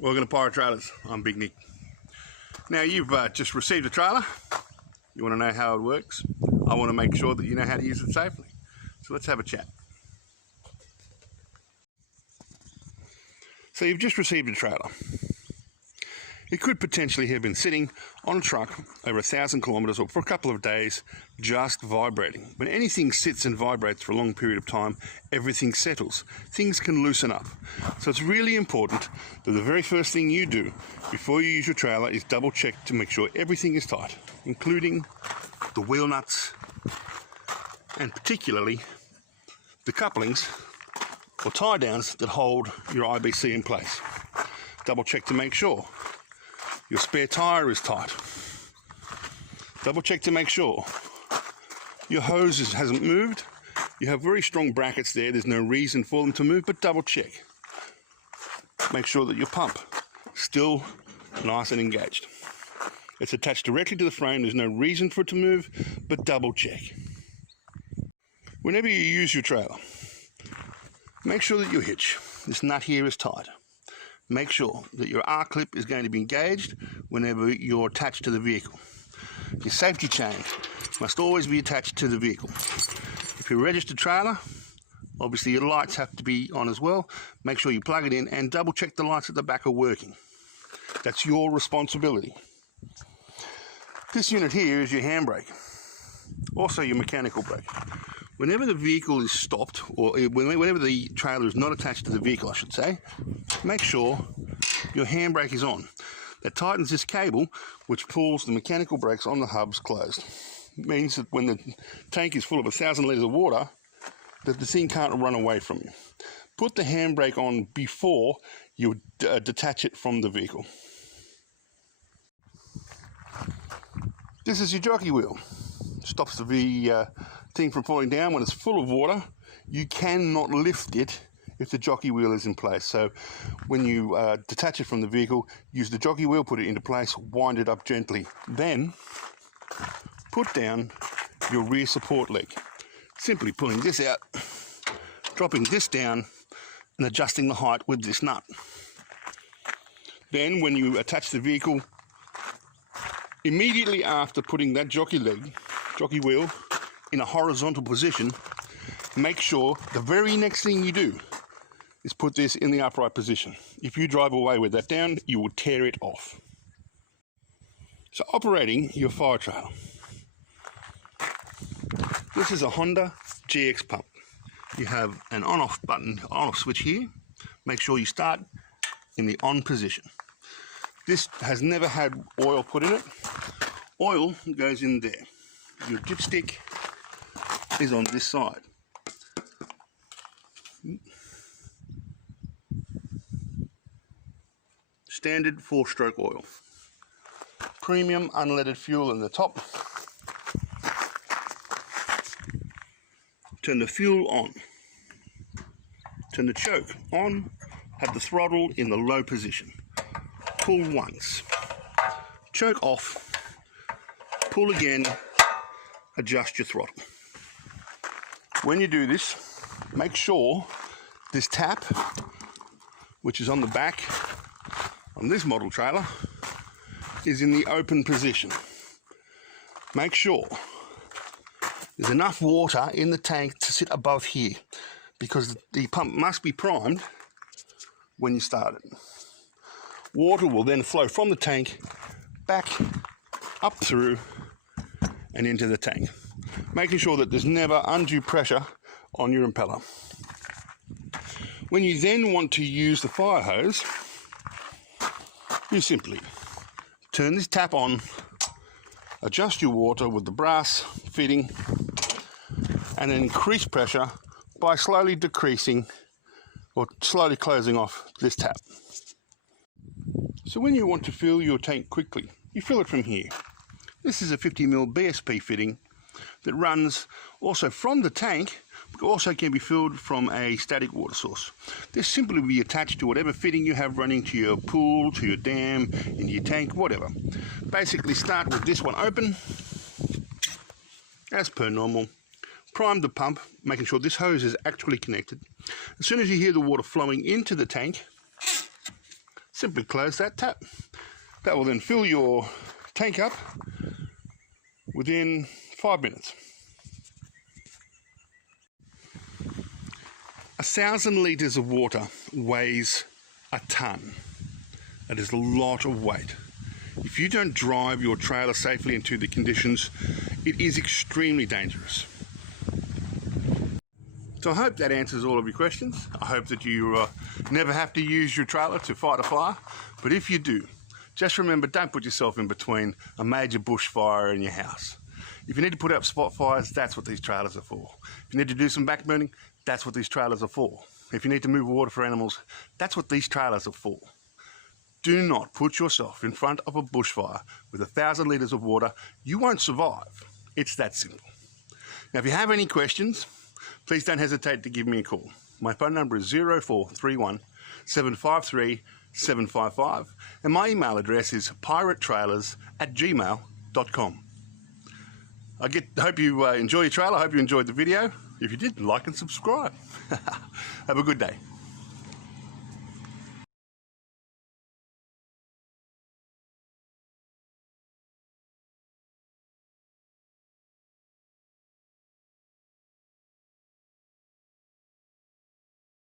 Welcome to Pirate Trailers. I'm Big Nick. Now you've just received a trailer. You want to know how it works. I want to make sure that you know how to use it safely. So let's have a chat. So you've just received a trailer. It could potentially have been sitting on a truck over 1,000 kilometres or for a couple of days just vibrating. When anything sits and vibrates for a long period of time, everything settles. Things can loosen up. So it's really important that the very first thing you do before you use your trailer is double check to make sure everything is tight, including the wheel nuts and particularly the couplings or tie downs that hold your IBC in place. Double check to make sure your spare tyre is tight. Double check to make sure your hose hasn't moved. You have very strong brackets there. There's no reason for them to move, but double check. Make sure that your pump is still nice and engaged. It's attached directly to the frame. There's no reason for it to move, but double check. Whenever you use your trailer, make sure that your hitch, this nut here, is tight. Make sure that your R-clip is going to be engaged whenever you're attached to the vehicle. Your safety chain must always be attached to the vehicle. If you're a registered trailer, obviously your lights have to be on as well. Make sure you plug it in and double check the lights at the back are working. That's your responsibility. This unit here is your handbrake, also your mechanical brake. Whenever the vehicle is stopped, or whenever the trailer is not attached to the vehicle, I should say, make sure your handbrake is on. That tightens this cable, which pulls the mechanical brakes on the hubs closed. It means that when the tank is full of 1,000 litres of water, that the thing can't run away from you. Put the handbrake on before you detach it from the vehicle. This is your jockey wheel. Stops the thing from falling down. When it's full of water, you cannot lift it if the jockey wheel is in place. So when you detach it from the vehicle, use the jockey wheel, put it into place, wind it up gently. Then put down your rear support leg. Simply pulling this out, dropping this down, and adjusting the height with this nut. Then when you attach the vehicle, immediately after putting that jockey wheel in a horizontal position, make sure the very next thing you do is put this in the upright position. If you drive away with that down, you will tear it off. So operating your fire trailer. This is a Honda GX pump. You have an on-off button, on-off switch here. Make sure you start in the on position. This has never had oil put in it. Oil goes in there. Your dipstick is on this side. Standard 4-stroke oil. Premium unleaded fuel in the top. Turn the fuel on. Turn the choke on. Have the throttle in the low position. Pull once. Choke off. Pull again. Adjust your throttle. When you do this, make sure this tap, which is on the back on this model trailer, is in the open position. Make sure there's enough water in the tank to sit above here, because the pump must be primed when you start it. Water will then flow from the tank back up through and into the tank, making sure that there's never undue pressure on your impeller. When you then want to use the fire hose, you simply turn this tap on, adjust your water with the brass fitting, and then increase pressure by slowly decreasing or slowly closing off this tap. So when you want to fill your tank quickly, you fill it from here. This is a 50mm BSP fitting that runs also from the tank, but also can be filled from a static water source. This simply will be attached to whatever fitting you have running to your pool, to your dam, into your tank, whatever. Basically start with this one open, as per normal. Prime the pump, making sure this hose is actually connected. As soon as you hear the water flowing into the tank, simply close that tap. That will then fill your tank up within 5 minutes. 1,000 litres of water weighs a tonne. That is a lot of weight. If you don't drive your trailer safely into the conditions, it is extremely dangerous. So I hope that answers all of your questions. I hope that you never have to use your trailer to fight a fire. But if you do, just remember, don't put yourself in between a major bushfire and your house. If you need to put out spot fires, that's what these trailers are for. If you need to do some backburning, that's what these trailers are for. If you need to move water for animals, that's what these trailers are for. Do not put yourself in front of a bushfire with 1,000 litres of water. You won't survive. It's that simple. Now, if you have any questions, please don't hesitate to give me a call. My phone number is 0431 753 755 and my email address is piratetrailers@gmail.com. I hope you enjoy your trailer. I hope you enjoyed the video. If you did, like and subscribe. Have a good day.